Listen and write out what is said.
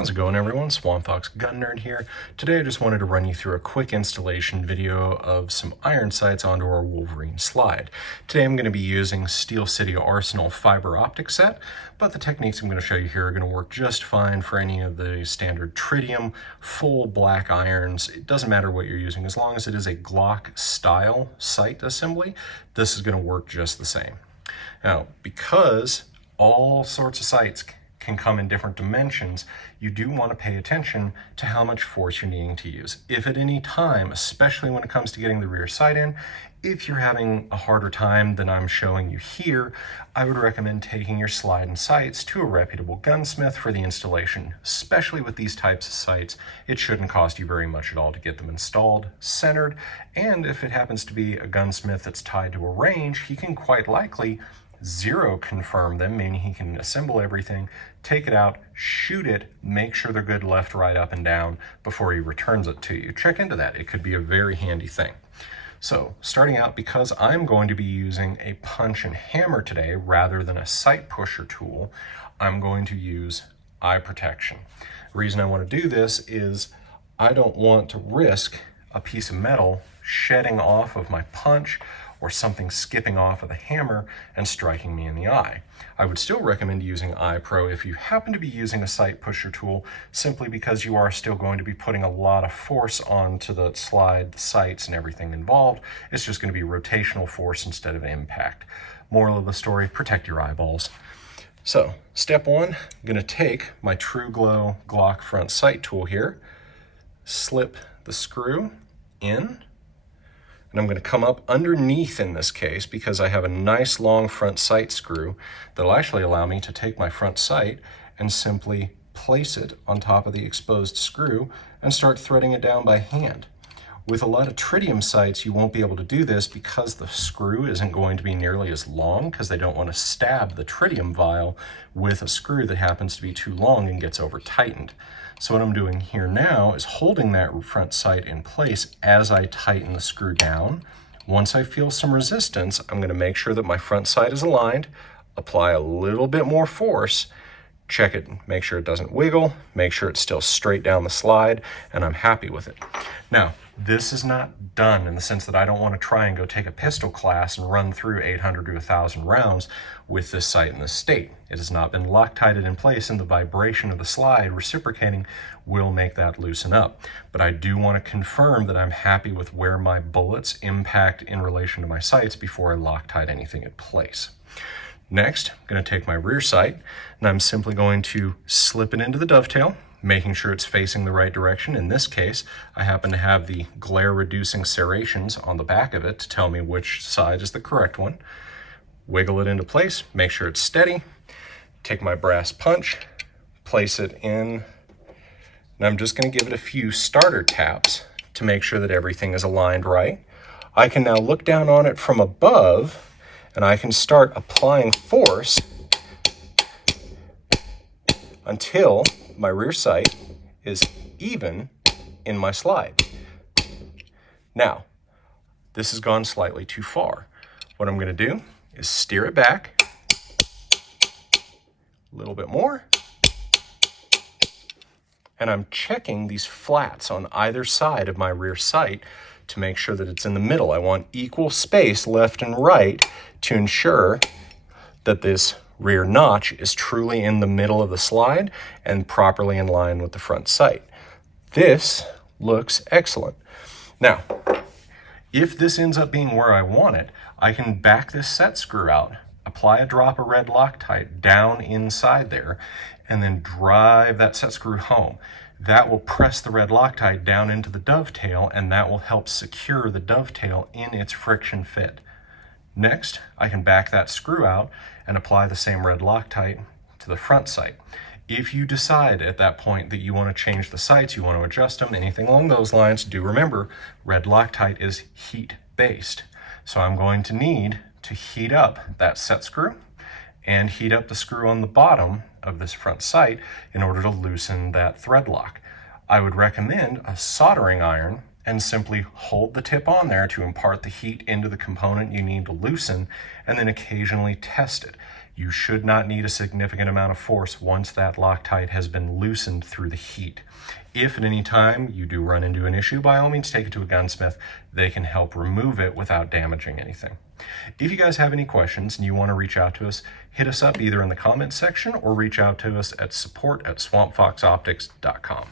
How's it going, everyone? Swamp Fox Gun Nerd here. Today I just wanted to run you through a quick installation video of some iron sights onto our Wolverine slide. Today I'm going to be using Steel City Arsenal fiber optic set, but the techniques I'm going to show you here are going to work just fine for any of the standard tritium full black irons. It doesn't matter what you're using, as long as it is a Glock style sight assembly, this is going to work just the same. Now, because all sorts of sights can come in different dimensions, you do want to pay attention to how much force you're needing to use. If at any time, especially when it comes to getting the rear sight in, if you're having a harder time than I'm showing you here, I would recommend taking your slide and sights to a reputable gunsmith for the installation. Especially with these types of sights, it shouldn't cost you very much at all to get them installed, centered, and if it happens to be a gunsmith that's tied to a range, he can quite likely zero confirm them, meaning he can assemble everything, take it out, shoot it, make sure they're good left, right, up, and down before he returns it to you. Check into that. It could be a very handy thing. So starting out, because I'm going to be using a punch and hammer today rather than a sight pusher tool, I'm going to use eye protection. The reason I want to do this is I don't want to risk a piece of metal shedding off of my punch or something skipping off of the hammer and striking me in the eye. I would still recommend using Eye Pro if you happen to be using a sight pusher tool, simply because you are still going to be putting a lot of force onto the slide, the sights, and everything involved. It's just going to be rotational force instead of impact. Moral of the story, protect your eyeballs. So, step one, I'm going to take my TruGlo Glock front sight tool here, slip the screw in, and I'm going to come up underneath in this case because I have a nice long front sight screw that'll actually allow me to take my front sight and simply place it on top of the exposed screw and start threading it down by hand. With a lot of tritium sights, you won't be able to do this because the screw isn't going to be nearly as long, because they don't want to stab the tritium vial with a screw that happens to be too long and gets over tightened. So what I'm doing here now is holding that front sight in place as I tighten the screw down. Once I feel some resistance, I'm going to make sure that my front sight is aligned, apply a little bit more force, check it, make sure it doesn't wiggle, make sure it's still straight down the slide, and I'm happy with it. Now, this is not done in the sense that I don't want to try and go take a pistol class and run through 800 to 1,000 rounds with this sight in this state. It has not been Loctited in place, and the vibration of the slide reciprocating will make that loosen up. But I do want to confirm that I'm happy with where my bullets impact in relation to my sights before I Loctite anything in place. Next, I'm going to take my rear sight, and I'm simply going to slip it into the dovetail, making sure it's facing the right direction. In this case, I happen to have the glare-reducing serrations on the back of it to tell me which side is the correct one. Wiggle it into place, make sure it's steady, take my brass punch, place it in, and I'm just going to give it a few starter taps to make sure that everything is aligned right. I can now look down on it from above, and I can start applying force until my rear sight is even in my slide. Now, this has gone slightly too far. What I'm going to do is steer it back a little bit more, and I'm checking these flats on either side of my rear sight to make sure that it's in the middle. I want equal space left and right to ensure that this rear notch is truly in the middle of the slide and properly in line with the front sight. This looks excellent. Now, if this ends up being where I want it, I can back this set screw out, apply a drop of red Loctite down inside there, and then drive that set screw home. That will press the red Loctite down into the dovetail, and that will help secure the dovetail in its friction fit. Next, I can back that screw out and apply the same red Loctite to the front sight. If you decide at that point that you want to change the sights, you want to adjust them, anything along those lines, do remember, red Loctite is heat-based. So I'm going to need to heat up that set screw and heat up the screw on the bottom of this front sight in order to loosen that thread lock. I would recommend a soldering iron and simply hold the tip on there to impart the heat into the component you need to loosen, and then occasionally test it. You should not need a significant amount of force once that Loctite has been loosened through the heat. If at any time you do run into an issue, by all means take it to a gunsmith. They can help remove it without damaging anything. If you guys have any questions and you want to reach out to us, hit us up either in the comments section or reach out to us at support@swampfoxoptics.com.